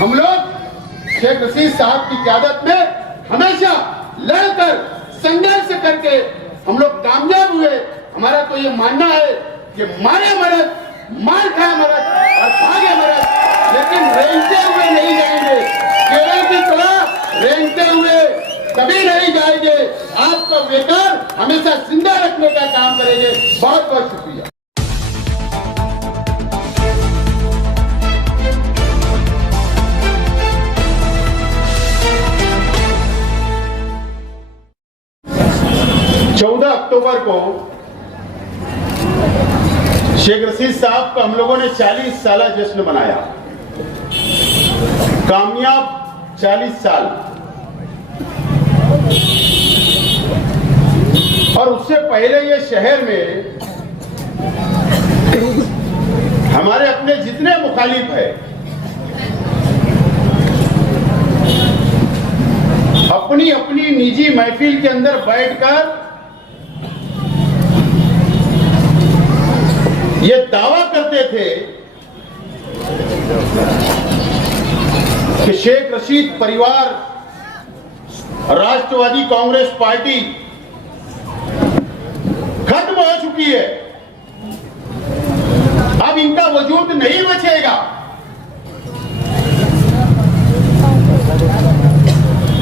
हम लोग शेख रशीद साहब की क़यादत में हमेशा लड़कर संघर्ष करके हम लोग कामयाब हुए। हमारा तो ये मानना है कि मारे मरद, मार खाए मरद और भागे मरद, लेकिन रेंगते हुए नहीं जाएंगे। केरल की तरह रेंगते हुए कभी नहीं जाएंगे। आपका वेकार हमेशा जिंदा रखने का काम करेंगे। बहुत बहुत शुक्रिया। अक्टूबर को शेख रशीद साहब का हम लोगों ने 40 साल जश्न मनाया। कामयाब 40 साल। और उससे पहले ये शहर में हमारे अपने जितने मुखालिफ हैं अपनी अपनी निजी महफिल के अंदर बैठकर ये दावा करते थे कि शेख रशीद परिवार, राष्ट्रवादी कांग्रेस पार्टी खत्म हो चुकी है, अब इनका वजूद नहीं बचेगा।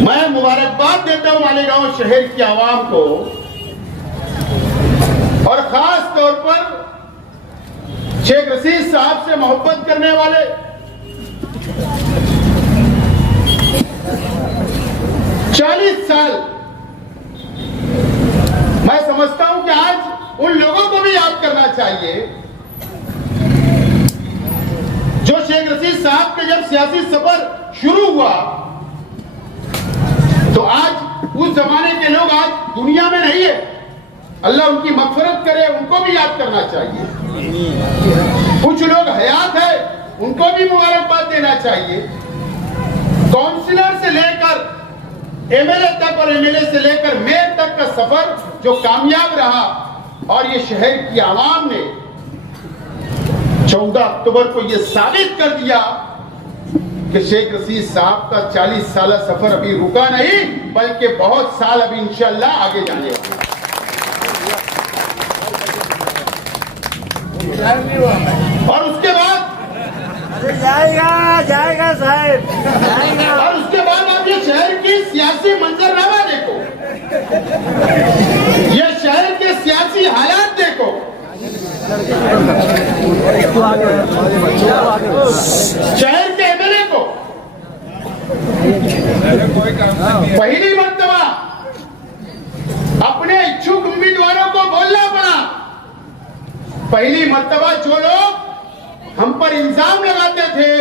मैं मुबारकबाद देता हूं मालेगांव शहर की आवाम को और खास तौर पर शेख रशीद साहब से मोहब्बत करने वाले 40 साल। मैं समझता हूं कि आज उन लोगों को भी याद करना चाहिए जो शेख रशीद साहब के जब सियासी सफर शुरू हुआ तो आज उस जमाने के लोग आज दुनिया में नहीं है। अल्लाह उनकी मगफरत करे, उनको भी याद करना चाहिए। कुछ लोग हयात है, उनको भी मुबारकबाद देना चाहिए। काउंसिलर से लेकर एमएलए तक और एमएलए से लेकर मेयर तक का सफर जो कामयाब रहा और ये शहर की आवाम ने 14 अक्टूबर को ये साबित कर दिया कि शेख रशीद साहब का 40 साल सफर अभी रुका नहीं, बल्कि बहुत साल अभी इंशाअल्लाह आगे जाने वाले। और उसके बाद जाएगा साहब, जाएगा। और उसके बाद आप ये शहर की सियासी मंजरनामा देखो, ये शहर के सियासी हालात देखो। शहर के एमएलए को पहली मर्तबा अपने इच्छुक उम्मीदवारों को बोलना पड़ा। पहली मर्तबा जो लोग हम पर इल्जाम लगाते थे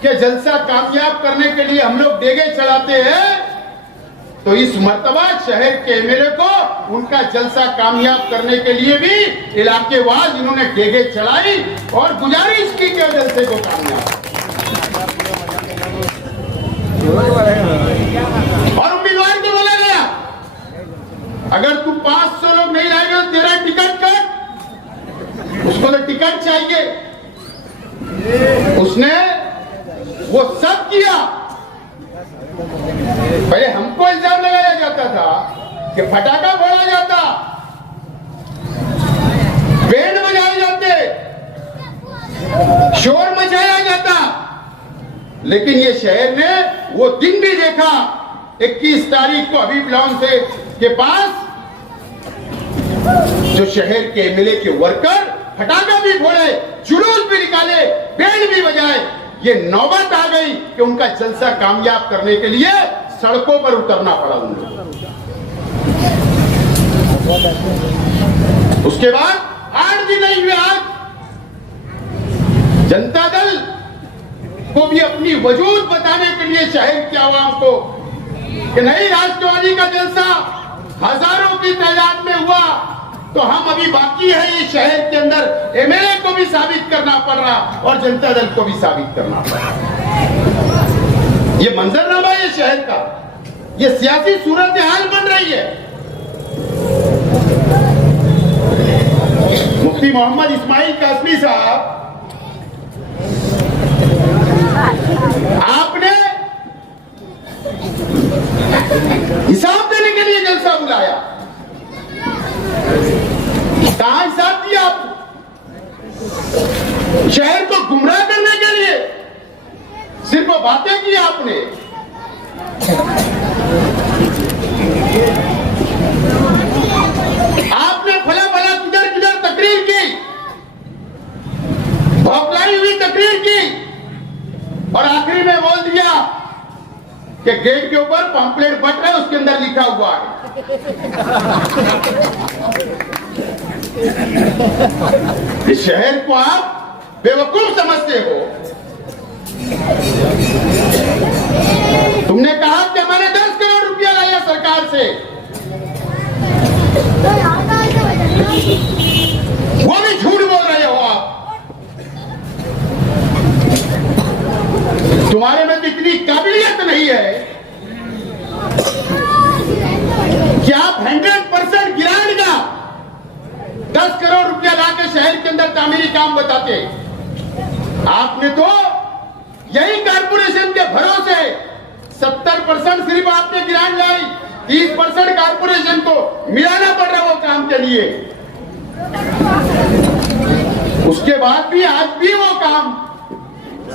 कि जलसा कामयाब करने के लिए हम लोग डेगे चलाते हैं, तो इस मर्तबा शहर के एमएलए को उनका जलसा कामयाब करने के लिए भी इलाकेवार इन्होंने डेगे चलाई और गुजारिश की कि जलसे को कामयाब। और उम्मीदवार को बोला गया अगर तू 500 लोग नहीं लाएगा तो तेरा टिकट कट। उसको तो टिकट चाहिए, उसने वो सब किया। पहले हमको इल्जाम लगाया जाता था कि पटाखा फोड़ा जाता, बैंड बजाए जाते, शोर मचाया जाता, लेकिन ये शहर ने वो दिन भी देखा 21 तारीख को हबीब लॉन से के पास जो शहर के एमएलए के वर्कर फटाखा भी फोड़े, जुलूस भी निकाले, बैंड भी बजाए। ये नौबत आ गई कि उनका जलसा कामयाब करने के लिए सड़कों पर उतरना पड़ा उनको। उसके बाद 8 दिन नहीं हुए, आज जनता दल को भी अपनी वजूद बताने के लिए शहर की आवाम को कि नहीं, राष्ट्रवादी का जलसा हजारों की तादाद में हुआ तो हम अभी बाकी है ये शहर के अंदर एमएलए को भी साबित करना पड़ रहा और जनता दल को भी साबित करना पड़ रहा। ये मंजरनामा है शहर का, ये सियासी सूरत हाल बन रही है। मुफ्ती मोहम्मद इस्माइल कासमी साहब सिर्फ बातें की आपने। आपने फला फला किधर किधर तकरीर की, भौकलाई हुई तकरीर की, और आखिरी में बोल दिया कि गेट के ऊपर पंपलेट बट रहे, उसके अंदर लिखा हुआ है। इस शहर को आप बेवकूफ समझते हो। तुमने कहा कि मैंने 10 करोड़ रुपया लाया सरकार से, वो भी झूठ बोल रहे हो आप। तुम्हारे में तो इतनी काबिलियत नहीं है कि आप 100% गिरान का 10 करोड़ रुपया लाकर शहर के अंदर तामीरी काम बताते। आपने तो यही कारपोरेशन के भरोसे 70% सिर्फ आपने गिरान लाई, 30% कारपोरेशन को मिलाना पड़ रहा वो काम के लिए। उसके बाद भी आज भी वो काम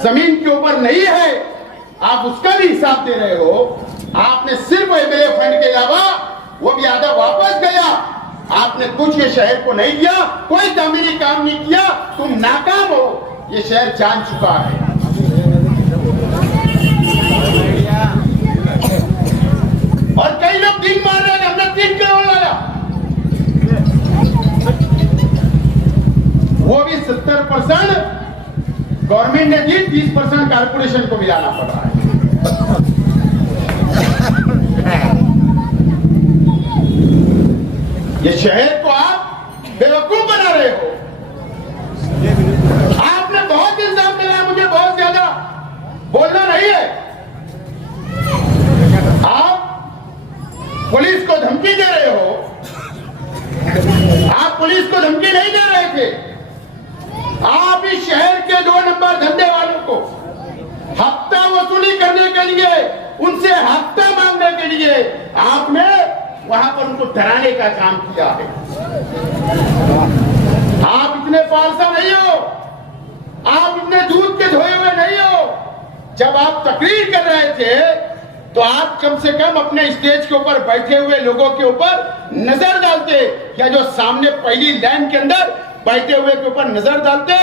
जमीन के ऊपर नहीं है, आप उसका भी हिसाब दे रहे हो। आपने सिर्फ एमएलए फंड के अलावा वो भी आधा वापस गया। आपने कुछ ये शहर को नहीं दिया, कोई तामीरी काम नहीं किया, तुम नाकाम हो, ये शहर जान चुका है। और कई लोग दिन मार रहे हैं, हमने 3 करोड़ लाया, वो भी 70% गवर्नमेंट ने दी, 30% कारपोरेशन को मिलाना पड़ रहा है। ये शहर को आप बेवकूफ बना रहे हो। आपने बहुत इल्जाम लगाया, मुझे बहुत ज्यादा बोलना नहीं है। आप पुलिस को धमकी दे रहे हो। आप पुलिस को धमकी नहीं दे रहे थे। आप इस शहर के 2 नंबर धंधे वालों को हफ्ता वसूली करने के लिए, उनसे हफ्ता मांगने के लिए आपने वहां पर उनको डराने का काम किया है। आप इतने पालसा नहीं हो, आप इतने दूध के धोए हुए नहीं हो। जब आप तकरीर कर रहे थे तो आप कम से कम अपने स्टेज के ऊपर बैठे हुए लोगों के ऊपर नजर डालते, या जो सामने पहली लाइन के अंदर बैठे हुए के ऊपर नजर डालते।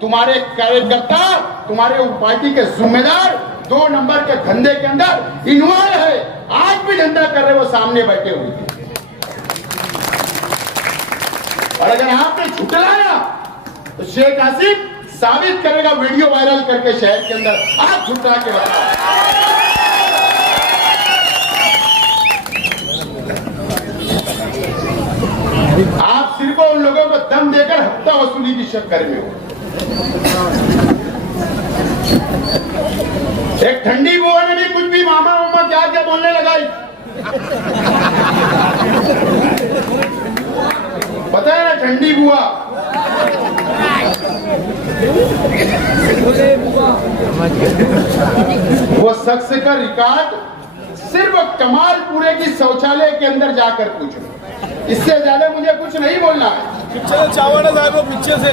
तुम्हारे कार्यकर्ता, तुम्हारे पार्टी के जिम्मेदार 2 नंबर के धंधे के अंदर इन्वॉल्व है, आज भी धंधा कर रहे, वो सामने बैठे हुए थे। और अगर आपने झुटलाया तो शेख हासिफ साबित करेगा, वीडियो वायरल करके शहर के अंदर आप झुटला के बताओ। आप सिर्फ उन लोगों को दम देकर हफ्ता वसूली की चक्कर में हो। एक ठंडी बुआ ने भी कुछ भी मामा मामा क्या क्या बोलने लगाई, पता है ना, ठंडी बुआ। वो शख्स का रिकॉर्ड सिर्फ कमालपुरे की शौचालय के अंदर जाकर पूछो, इससे ज्यादा मुझे कुछ नहीं बोलना है। पीछे से चावड़ा साहब को पीछे से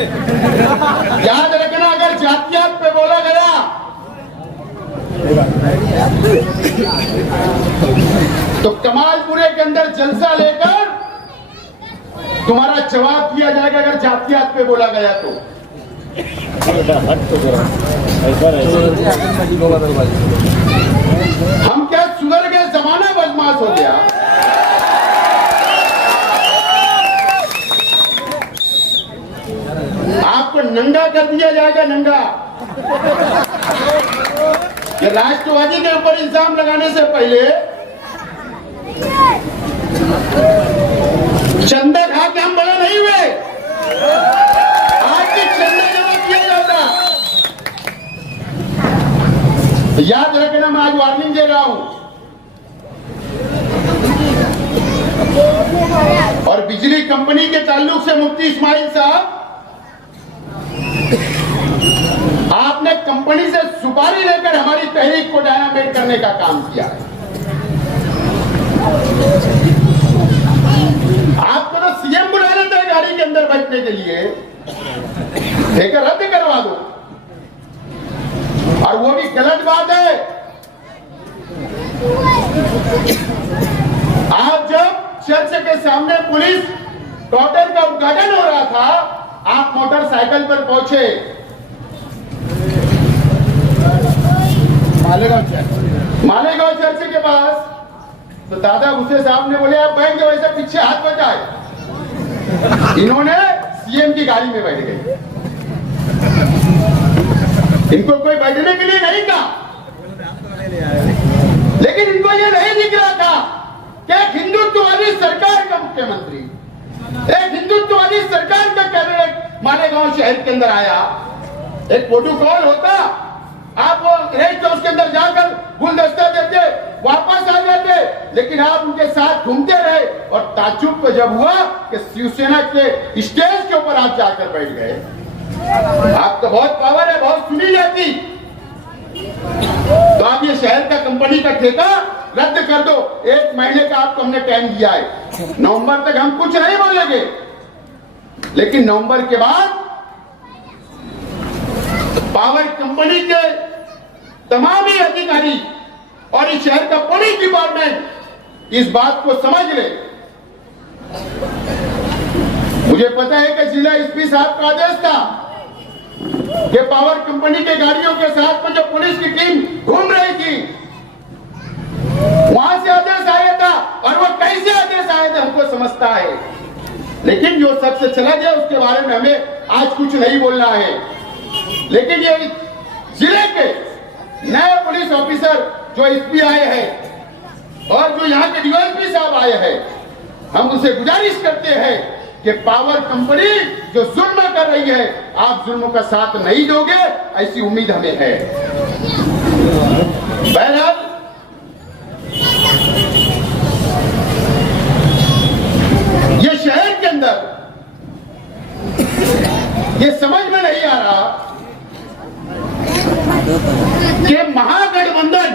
याद रखना, अगर जातियात पे बोला गया तो कमालपुरे के अंदर जलसा लेकर तुम्हारा जवाब दिया जाएगा। अगर जातियात पे बोला गया तो हम क्या सुधर गए, जमाना बदमाश हो गया। आपको नंगा कर दिया जाएगा, नंगा। ये राष्ट्रवादी के ऊपर इल्जाम लगाने से पहले चंदा खा के हम बड़ा नहीं हुए। आज भी चंदा जमा किया जाता। याद रखना, मैं आज वार्निंग दे रहा हूं। और बिजली कंपनी के ताल्लुक से मुफ्ती इस्माइल साहब, आपने कंपनी से सुपारी लेकर हमारी तहरीक को डायनामेट करने का काम किया है। आपको तो सीएम बुला लेता है गाड़ी के अंदर बैठने के लिए, लेकर रद्द करवा दो। और वो भी गलत बात है। आज जब चर्च के सामने पुलिस क्वार्टर का उद्घाटन हो रहा था, आप मोटरसाइकिल पर पहुंचे मालेगांव चर्च के पास, तो दादा भूसे साहब ने बोले आप बैठ जाओ, ऐसे पीछे हाथ बचाए। इन्होंने सीएम की गाड़ी में बैठ गए। इनको कोई बैठने के लिए नहीं कहा, लेकिन इनको ये नहीं दिख रहा था कि एक हिंदुत्ववादी सरकार का मुख्यमंत्री, एक हिंदुत्ववादी सरकार का कैबिनेट मालेगांव शहर के अंदर आया। एक प्रोटोकॉल होता, आप वो रेस्ट हाउस के अंदर जाकर गुलदस्ता देते, वापस आ जाते, लेकिन आप उनके साथ घूमते रहे। और ताज्जुब तो जब हुआ कि शिवसेना के स्टेज के ऊपर आप जाकर बैठ गए। आप तो बहुत पावर है, बहुत सुनी जाती, तो आप ये शहर का कंपनी का ठेका रद्द कर दो। 1 महीने का आपको हमने टाइम दिया है, नवंबर तक हम कुछ नहीं बोलेंगे, लेकिन नवंबर के बाद पावर कंपनी के तमाम ही अधिकारी और इस शहर का पुलिस डिपार्टमेंट इस बात को समझ ले। मुझे पता है कि जिला एसपी साहब का आदेश था कि पावर कंपनी के गाड़ियों के साथ में जो पुलिस की टीम घूम रही थी, वहां से आदेश आया था, और वो कैसे आदेश आए थे हमको समझता है, लेकिन जो सबसे चला गया उसके बारे में हमें आज कुछ नहीं बोलना है। लेकिन ये जिले के नए पुलिस ऑफिसर जो एसपी आए हैं और जो यहाँ के डीवाईएसपी साहब आए हैं, हम उनसे गुजारिश करते हैं कि पावर कंपनी जो जुल्म कर रही है, आप जुल्म का साथ नहीं दोगे, ऐसी उम्मीद हमें है। बहरहाल ये शहर के अंदर ये समझ में नहीं आ रहा कि महागठबंधन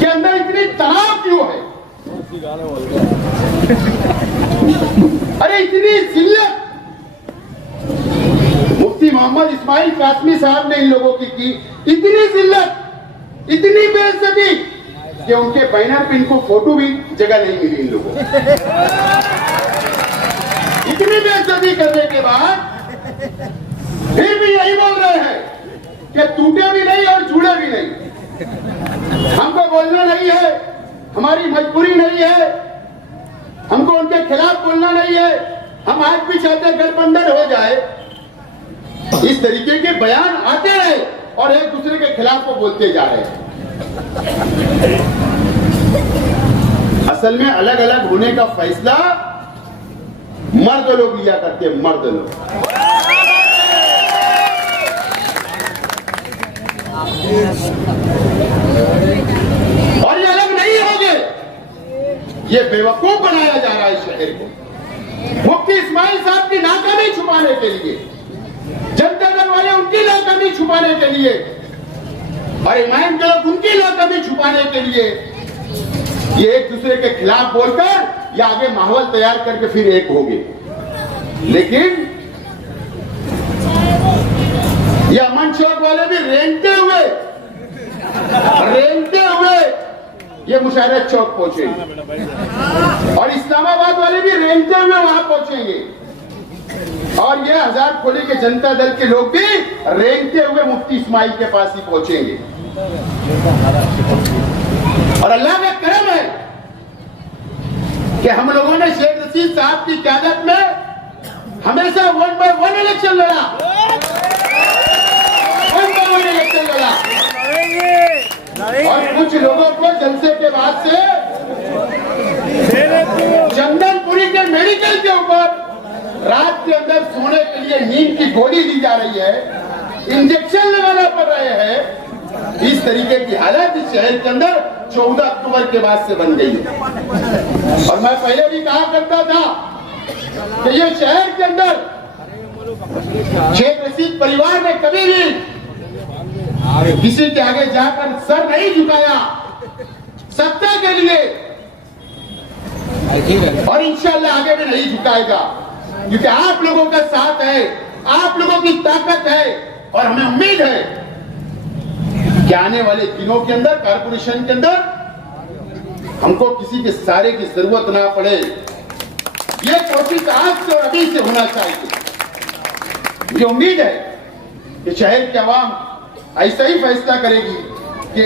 के अंदर इतनी तनाव क्यों है। अरे इतनी जिल्लत मुफ्ती मोहम्मद इस्माइल कासमी साहब ने इन लोगों की इतनी जिल्लत, इतनी बेइज्जती कि उनके बैनर पे इनको फोटो भी जगह नहीं मिली इन लोगों को। इतनी बेइज्जती करने के बाद फिर भी यही बोल रहे हैं कि टूटे भी नहीं और जुड़े भी नहीं। हमको बोलना नहीं है, हमारी मजबूरी नहीं है, हमको उनके खिलाफ बोलना नहीं है, हम आज भी चाहते गठबंधन हो जाए। इस तरीके के बयान आते रहे और एक दूसरे के खिलाफ को बोलते जा रहे हैं। असल में अलग अलग होने का फैसला मर्द लोग लिया करते हैं, मर्द लोग। और ये अलग नहीं होंगे, ये बेवकूफ बनाया जा रहा है शहर को। मुफ्ती इस्माइल साहब की नाकामी छुपाने के लिए, जनता दल वाले उनकी नाकामी छुपाने के लिए, और इमाम के लोग उनकी नाकामी छुपाने के लिए ये एक दूसरे के खिलाफ बोलकर या आगे माहौल तैयार करके फिर एक होंगे। लेकिन ये अमन चौक वाले भी रेंगते हुए ये मुशाहिरा चौक पहुंचेंगे, और इस्लामाबाद वाले भी रेंगते हुए वहां पहुंचेंगे, और ये आजाद खोली के जनता दल के लोग भी रेंगते हुए मुफ्ती इस्माइल के पास ही पहुंचेंगे। और अल्लाह का करम है कि हम लोगों ने शेख रशीद साहब की क़यादत में हमेशा 1 by 1 इलेक्शन लड़ा, 1 by 1 इलेक्शन लड़ा। और कुछ लोगों को जलसे के बाद से चंदनपुरी के मेडिकल के ऊपर रात के अंदर सोने के लिए नींद की गोली दी जा रही है, इंजेक्शन लगाना पड़ रहे हैं। इस तरीके की हालत इस शहर के अंदर 14 अक्टूबर के बाद से बन गई है। और मैं पहले भी कहा करता था कि ये शहर के अंदर शेख रशीद परिवार ने कभी भी किसी के आगे जाकर सर नहीं झुकाया सत्ता के लिए, और इंशाल्लाह आगे भी नहीं झुकाएगा, क्योंकि आप लोगों का साथ है, आप लोगों की ताकत है, और हमें उम्मीद है कि आने वाले दिनों के अंदर कारपोरेशन के अंदर हमको किसी के सहारे की जरूरत ना पड़े। ये कोशिश आज से और अभी से होना चाहिए। मुझे उम्मीद है कि शहर की आवाम ऐसा ही फैसला करेगी कि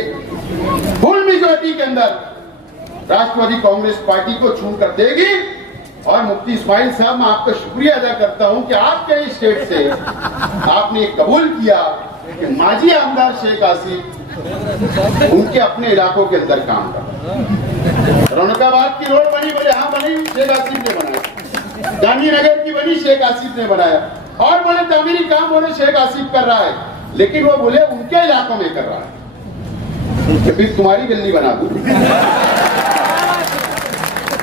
फुल मेजॉरिटी के अंदर राष्ट्रवादी कांग्रेस पार्टी को छू कर देगी। और मुफ्ती इस्माइल साहब, मैं आपका शुक्रिया अदा करता हूं कि आपके इस स्टेट से आपने कबूल किया कि माजी आमदार शेख आसिफ उनके अपने इलाकों के अंदर काम कर। रौनकाबाद की रोड बनी, बोले हाँ बनी, शेख आसिफ ने बनाया। गांधीनगर की बनी, शेख आसिफ ने बनाया। और बड़े तामीरी काम बोले शेख आसिफ कर रहा है, लेकिन वो बोले उनके इलाकों में कर रहा है। तो फिर तुम्हारी गली बना दूं,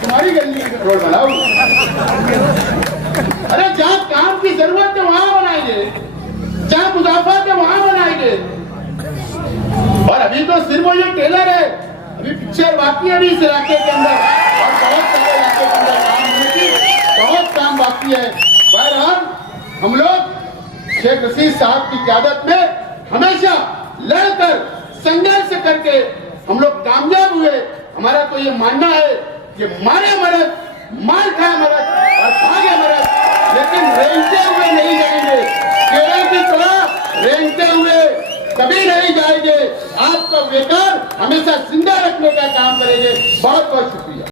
तुम्हारी गली रोड बनाओ। अरे जहां काम की जरूरत है वहां बनाएंगे, जहां मुनाफा है वहां बनाएंगे। और अभी तो सिर्फ वो ये टेलर है, अभी पिक्चर बाकी है अभी इस इलाके के अंदर, और बहुत सारे इलाके के अंदर काम होने की बहुत काम बाकी है। बहरहाल हम लोग शेख रशीद साहब की क़यादत में हमेशा लड़कर संघर्ष करके हम लोग कामयाब हुए। हमारा तो ये मानना है कि मारे मरद, मार खाए मरद और भागे मरद, लेकिन रेंगते हुए नहीं जाएंगे। केरल की तरह रेंगते हुए कभी नहीं जाएंगे। आपका बेकार हमेशा जिंदा रखने का काम करेंगे। बहुत बहुत शुक्रिया।